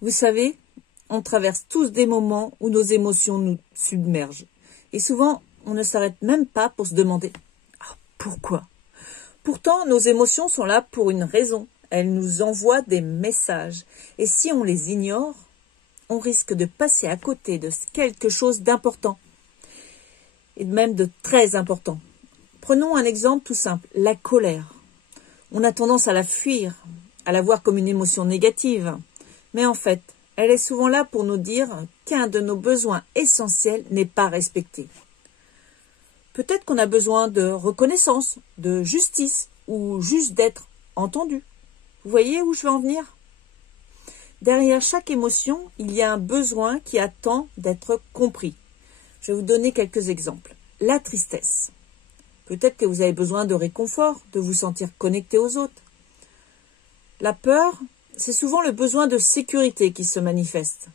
Vous savez, on traverse tous des moments où nos émotions nous submergent. Et souvent, on ne s'arrête même pas pour se demander « Ah, pourquoi ?» Pourtant, nos émotions sont là pour une raison. Elles nous envoient des messages. Et si on les ignore, on risque de passer à côté de quelque chose d'important. Et même de très important. Prenons un exemple tout simple, la colère. On a tendance à la fuir, à la voir comme une émotion négative. Mais en fait, elle est souvent là pour nous dire qu'un de nos besoins essentiels n'est pas respecté. Peut-être qu'on a besoin de reconnaissance, de justice ou juste d'être entendu. Vous voyez où je veux en venir? Derrière chaque émotion, il y a un besoin qui attend d'être compris. Je vais vous donner quelques exemples. La tristesse. Peut-être que vous avez besoin de réconfort, de vous sentir connecté aux autres. La peur, c'est souvent le besoin de sécurité qui se manifeste.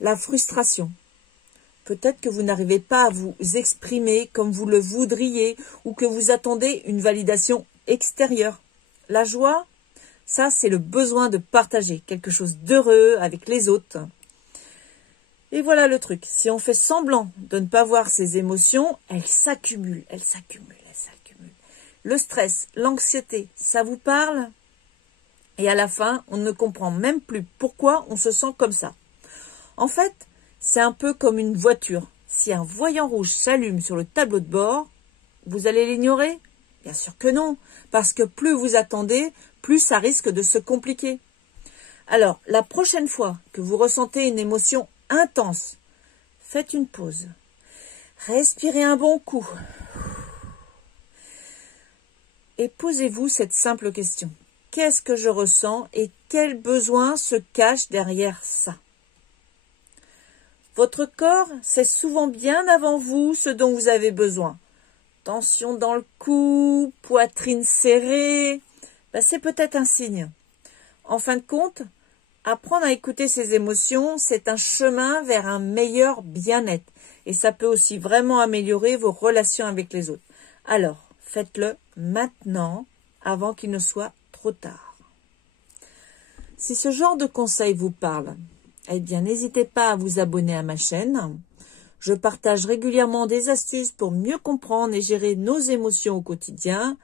La frustration. Peut-être que vous n'arrivez pas à vous exprimer comme vous le voudriez ou que vous attendez une validation extérieure. La joie, ça c'est le besoin de partager quelque chose d'heureux avec les autres. Et voilà le truc, si on fait semblant de ne pas voir ces émotions, elles s'accumulent, elles s'accumulent, elles s'accumulent. Le stress, l'anxiété, ça vous parle? Et à la fin, on ne comprend même plus pourquoi on se sent comme ça. En fait, c'est un peu comme une voiture. Si un voyant rouge s'allume sur le tableau de bord, vous allez l'ignorer? Bien sûr que non, parce que plus vous attendez, plus ça risque de se compliquer. Alors, la prochaine fois que vous ressentez une émotion intense, faites une pause. Respirez un bon coup. Et posez-vous cette simple question. Qu'est-ce que je ressens et quel besoin se cache derrière ça? Votre corps sait souvent bien avant vous ce dont vous avez besoin. Tension dans le cou, poitrine serrée, c'est peut-être un signe. En fin de compte, apprendre à écouter ses émotions, c'est un chemin vers un meilleur bien-être. Et ça peut aussi vraiment améliorer vos relations avec les autres. Alors, faites-le maintenant, avant qu'il ne soit trop tard. Si ce genre de conseil vous parle, eh bien, n'hésitez pas à vous abonner à ma chaîne. Je partage régulièrement des astuces pour mieux comprendre et gérer nos émotions au quotidien.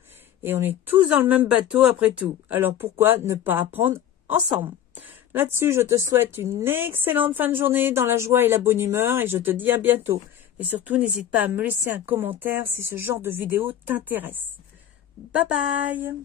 Et on est tous dans le même bateau après tout. Alors pourquoi ne pas apprendre ensemble? Là-dessus, je te souhaite une excellente fin de journée dans la joie et la bonne humeur et je te dis à bientôt. Et surtout, n'hésite pas à me laisser un commentaire si ce genre de vidéo t'intéresse. Bye bye!